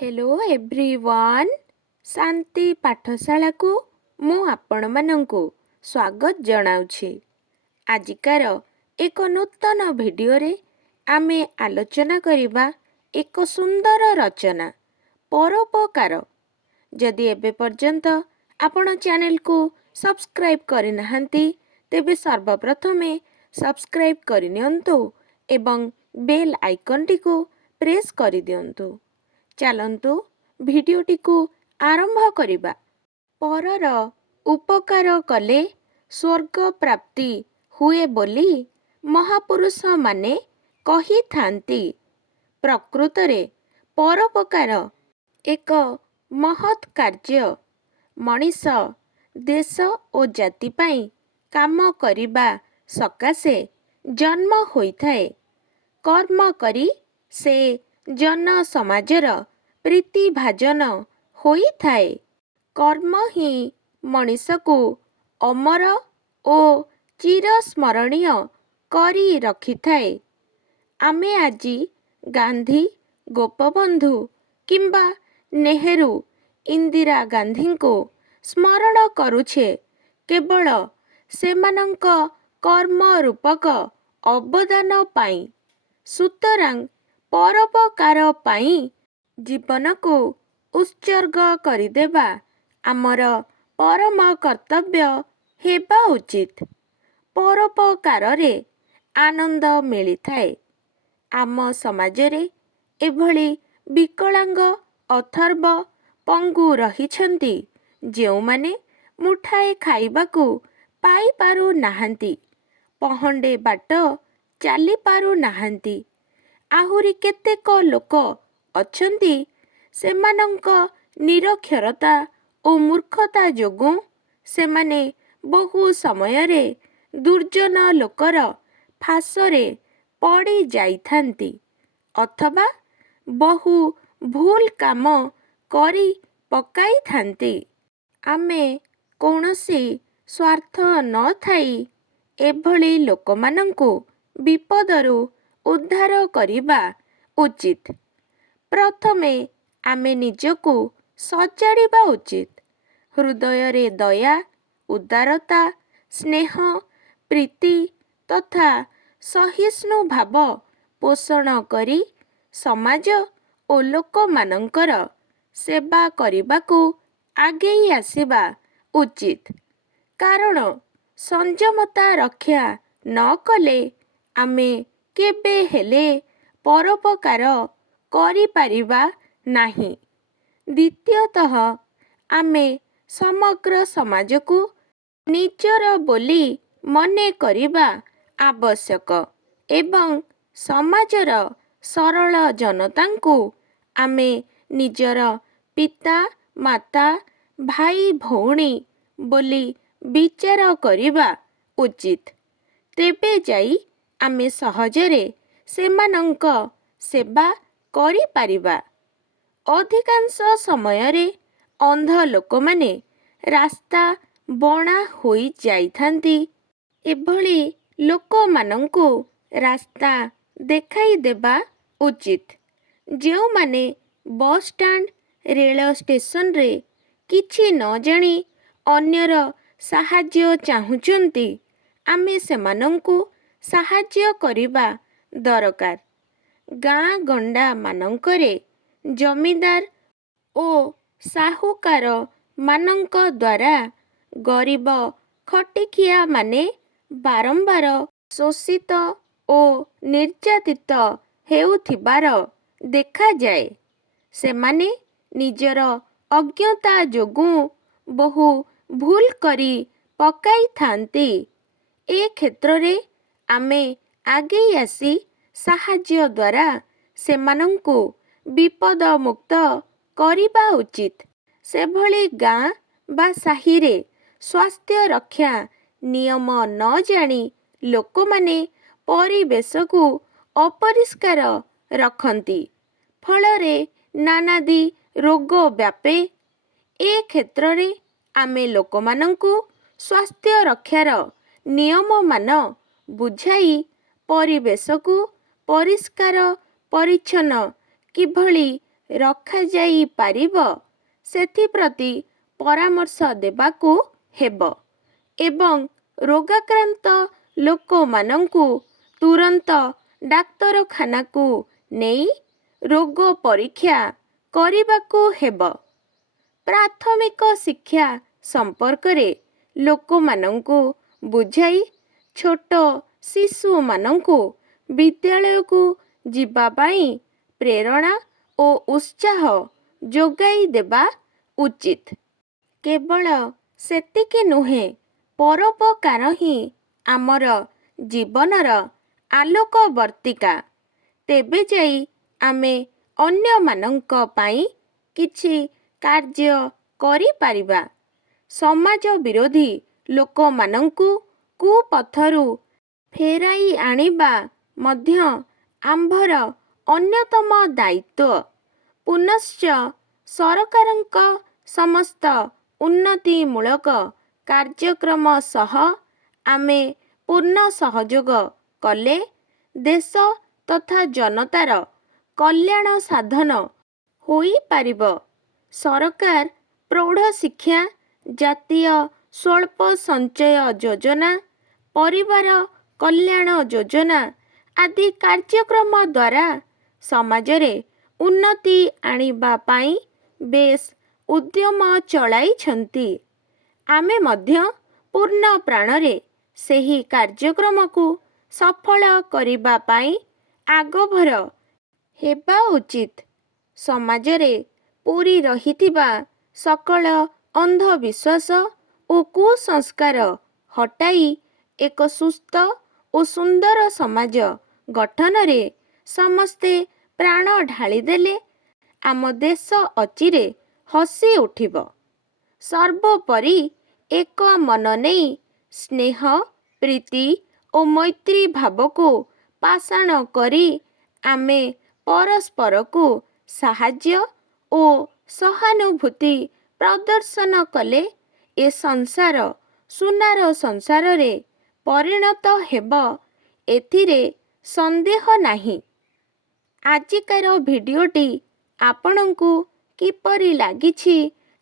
Hello everyone शांति पाठशाला को मु आपण मानंकु स्वागत जनाउछि। आजिकार एक नूतन वीडियो रे आमे आलोचना करिबा एक सुंदर रचना परोपकार। जदि एबे पर्यंत आपण चैनल को सब्सक्राइब करि नाहंती तेबे सर्वप्रथमे सब्सक्राइब करिनियंतु एवं बेल आइकन टी को प्रेस करि दियंतु। चलंतु भिडियोटी को आरंभ करिबा। परर उपकार कले स्वर्ग प्राप्ति हुए बोली महापुरुष माने कही थांती। प्रकृत रे परोपकार एक महत् कार्य। मनीष देश ओ जाति पाई काम करिबा सकाशे जन्म होइथाए। कर्म करी से जन समाजर प्रीति भाजन होइथाए। कर्म ही मनीष को अमर ओ चिरस्मरणीय करी रखिथाए। आमे आजी गांधी, गोपबंधु किंबा नेहरू, इंदिरा गांधी को स्मरण करुछे केवल सेमानंक कर्म रूपक अवदान पाई। सुतरां परोपकार पाई जीवन को उत्सर्ग करिदेबा आमर परम कर्तव्य हेबा उचित। परोपकार रे आनंद मिलिथाए। आम समाजरे एभली विकलांग, अथर्व, पंगु रहिछंती जेउमाने मुठाए खाइबाकू पाई पारु नाहंती, पहंडे बाट चाली पारु नाहंती। आहुरी केतेक लोक अछंती सेमानंक निरक्षरता ओ मूर्खता जोगु सेमाने बहु समयरे दुर्जन लोकर फासरे पड़ी जाइथांती अथवा बहु भूल काम करी पकाई थांती। आमे कौनसी स्वार्थ न थाई एभली लोकमानंकु विपदरु उद्धार करिबा उचित। प्रथमे आमे निजको सजाड़िबा उचित। हृदय रे दया, उदारता, स्नेह, प्रीति तथा सहिष्णु भाव पोषण करी समाज ओ लोक मानंकर सेवा करिबाकू आगेई आसिबा उचित। कारण संयमता रक्षा न कले आमे केबे हेले परोपकार करि पारिबा नाही। द्वितीयतः आमे समग्र समाज को निजर बोली मने करिबा आवश्यक एवं समाजर सरल जनतांकु आमे निजर पिता, माता, भाई, भौणी बोली विचार करिबा उचित। तेबे जाई आमे सहजरे सेमानंक सेवा करि पारिबा। अधिकांश समयरे अंध लोकमाने रास्ता बणा होई जाइथांती। एभली लोकमानंकु रास्ता देखाई देबा उचित। जेउ माने बस स्टैंड, रेल स्टेशन रे किछि न जानी अन्यर साहाय्य चाहुचंती आमे सेमानंकु साहाय्य करिबा दरकार। गाँ गंडा मानंकरे जमीदार ओ साहुकार मानंक द्वारा गरीब खटिखिया माने बारंबार शोषित ओ निर्यातित हेउथिबार देखा जाए। सेमाने निजर अज्ञता जोगु बहु भूल करी पकाई थांती। ए क्षेत्र रे आमे आगे आसी साहाय्य द्वारा सेमानंकु विपद मुक्त करिबा उचित। सेभली गाँ बा साहिरे स्वास्थ्य रक्षा नियम न जानी लोकमाने परिवेश को अपरिष्कार रखंती फलरे नानादी रोग व्यापे। ए क्षेत्र रे आमे लोकमानंकु स्वास्थ्य रक्षार नियम मान बुझाई परिवेश को परिष्कार परिच्छन्न किभली ରଖାଯାଇପାରିବ ସେଥିପ୍ରତି ପରାମର୍ଶ ଦେବାକୁ ହେବ ଏବଂ ରୋଗାକ୍ରାନ୍ତ ଲୋକମାନଙ୍କୁ ତୁରନ୍ତ ଡାକ୍ତରଖାନାକୁ ନେଇ ରୋଗ ପରୀକ୍ଷା କରିବାକୁ ହେବ। ପ୍ରାଥମିକ ଶିକ୍ଷା ସମ୍ପର୍କରେ ଲୋକମାନଙ୍କୁ ବୁଝାଇ ଛୋଟ ଶିଶୁମାନଙ୍କୁ ବିଦ୍ୟାଳୟକୁ ଯିବା ପାଇଁ ପ୍ରେରଣା ଓ ଉତ୍ସାହ ଯୋଗାଇ ଦେବା ଉଚିତ। କେବଳ ସେତିକି ନୁହେଁ, ପରୋପକାର ହିଁ ଆମର ଜୀବନର ଆଲୋକବର୍ତ୍ତିକା। ତେବେ ଯାଇ ଆମେ ଅନ୍ୟମାନଙ୍କ ପାଇଁ କିଛି କାର୍ଯ୍ୟ କରିପାରିବା। ସମାଜ ବିରୋଧୀ ଲୋକମାନଙ୍କୁ କୁପଥରୁ ଫେରାଇ ଆଣିବା ମଧ୍ୟ ଆମ୍ଭର ଅନ୍ୟତମ ଦାୟିତ୍ୱ। ପୁନଶ୍ଚ ସରକାରଙ୍କ ସମସ୍ତ ଉନ୍ନତିମୂଳକ କାର୍ଯ୍ୟକ୍ରମ ସହ ଆମେ ପୂର୍ଣ୍ଣ ସହଯୋଗ କଲେ ଦେଶ ତଥା ଜନତାର କଲ୍ୟାଣ ସାଧନ ହୋଇପାରିବ। ସରକାର ପ୍ରୌଢ଼ଶିକ୍ଷା, ଜାତୀୟ ସ୍ୱଳ୍ପ ସଞ୍ଚୟ ଯୋଜନା, ପରିବାର କଲ୍ୟାଣ ଯୋଜନା ଆଦି କାର୍ଯ୍ୟକ୍ରମ ଦ୍ୱାରା ସମାଜରେ ଉନ୍ନତି ଆଣିବା ପାଇଁ ବେଶ୍ ଉଦ୍ୟମ ଚଳାଇଛନ୍ତି। ଆମେ ମଧ୍ୟ ପୂର୍ଣ୍ଣ ପ୍ରାଣରେ ସେହି କାର୍ଯ୍ୟକ୍ରମକୁ ସଫଳ କରିବା ପାଇଁ ଆଗଭର ହେବା ଉଚିତ। ସମାଜରେ ପୂରି ରହିଥିବା ସକଳ ଅନ୍ଧବିଶ୍ୱାସ ଓ କୁସଂସ୍କାର ହଟାଇ ଏକ ସୁସ୍ଥ ଓ ସୁନ୍ଦର ସମାଜ ଗଠନରେ ସମସ୍ତେ ପ୍ରାଣ ଢାଳିଦେଲେ ଆମ ଦେଶ ଅଚିରେ ହସି ଉଠିବ। ସର୍ବୋପରି ଏକ ମନ ନେଇ ସ୍ନେହ, ପ୍ରୀତି ଓ ମୈତ୍ରୀ ଭାବକୁ ପାଷାଣ କରି ଆମେ ପରସ୍ପରକୁ ସାହାଯ୍ୟ ଓ ସହାନୁଭୂତି ପ୍ରଦର୍ଶନ କଲେ ଏ ସଂସାର ସୁନାର ସଂସାରରେ ପରିଣତ ହେବ, ଏଥିରେ ସନ୍ଦେହ ନାହିଁ। ଆଜିକାର ଭିଡ଼ିଓଟି ଆପଣଙ୍କୁ କିପରି ଲାଗିଛି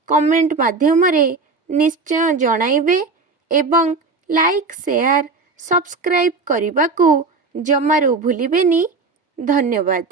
କମେଣ୍ଟ ମାଧ୍ୟମରେ ନିଶ୍ଚୟ ଜଣାଇବେ ଏବଂ ଲାଇକ୍, ସେୟାର, ସବସ୍କ୍ରାଇବ୍ କରିବାକୁ ଜମାରୁ ଭୁଲିବେନି। ଧନ୍ୟବାଦ।